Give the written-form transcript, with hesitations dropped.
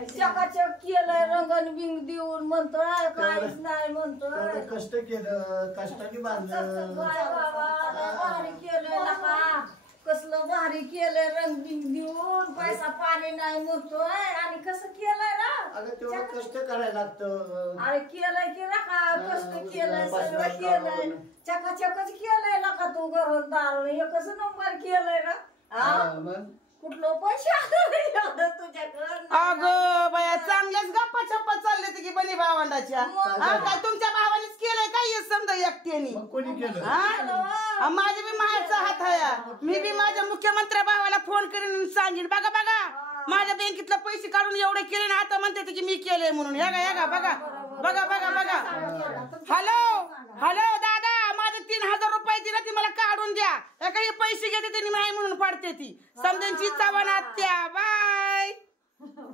चकाचक केलंय रंगन बिंग देऊन म्हणतोय काहीच नाही म्हणतोय कष्ट केलं कष्टाने बांधलं भारी केलंय नका कसलं भारी केलंय रंग बिंग देऊन पैसा पाणी नाही म्हणतोय आणि कसं केलंय ना अगं तेवढं कष्ट करायला लागतं अरे केलंय की नका कष्ट केलंय सगळं केलंय चकाचकच केलंय नका तू घरदार एकच नंबर केलंय ना कुठलं पैसे आलं तुझ्याकडे अगं बाया चांगल्याच गप्पा छप्पा चालले की बनी भावंडाच्या काय तुमच्या भावानेच केलंय काय हे समजा एकट्याने कोणी केलं माझी बी मायाचा हात आहे मी बी माझ्या मुख्यमंत्री भावाला फोन करीन सांगेन बघा बघा माझ्या बँकेतले पैसे काढून एवढे केले ना आता म्हणते की मी केलंय म्हणून हे बघा बघा बघा बघा हॅलो हॅलो दादा माझे 3000 रुपये दिले ती मला काढून द्या काही पैसे घेते त्यांनी नाही म्हणून पाडते ती समजांची चव्हाण आत्या